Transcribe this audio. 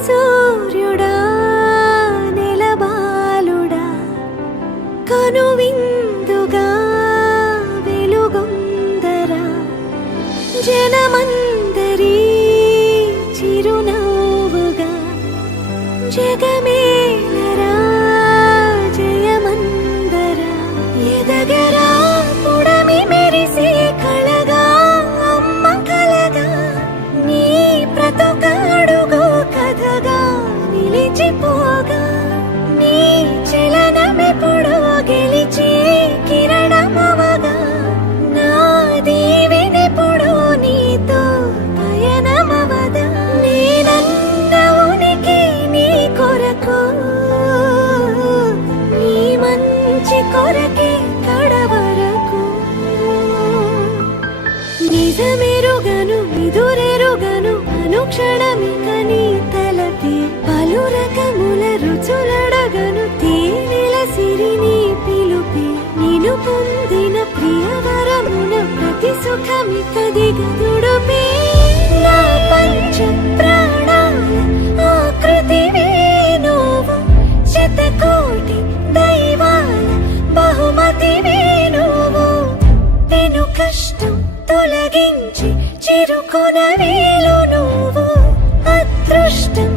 సూర్యుడా నెలబాలుడా కనువిందుగా వెలుగొందరా జనమందరి చిరునవ్వుగా జగమేలరా జయమందరా ఎదగరా పుడమి మెరిసే కళగా అమ్మ కలగా నీ ప్రతొకడుగో కథగా నిలిచిపోగా నీ చలనమెప్పుడో గెలిచే కిరణమవగా నా దీవెనెప్పుడో నీతో పయనమవదా నేనన్న ఉనికి నీ కొరకు నీ మంచి కొరకే కడవరకు నిజమెరుగను ఎదురెరుగను అనుక్షణమిక నీ తలపి పలు రకముల రుచులడగను తేనెల సిరి నీ పిలుపి నిను పొందిన ప్రియవరమున ప్రతి సుఖమిక దిగదుడుపే నా పంచ ప్రాణాల ఆకృతివే నువ్వు శతకోటి దైవాల బహుమతివే నువ్వు పెను కష్టం తొలగించి చిరుకొన వేలు నువ్వు అదృష్టం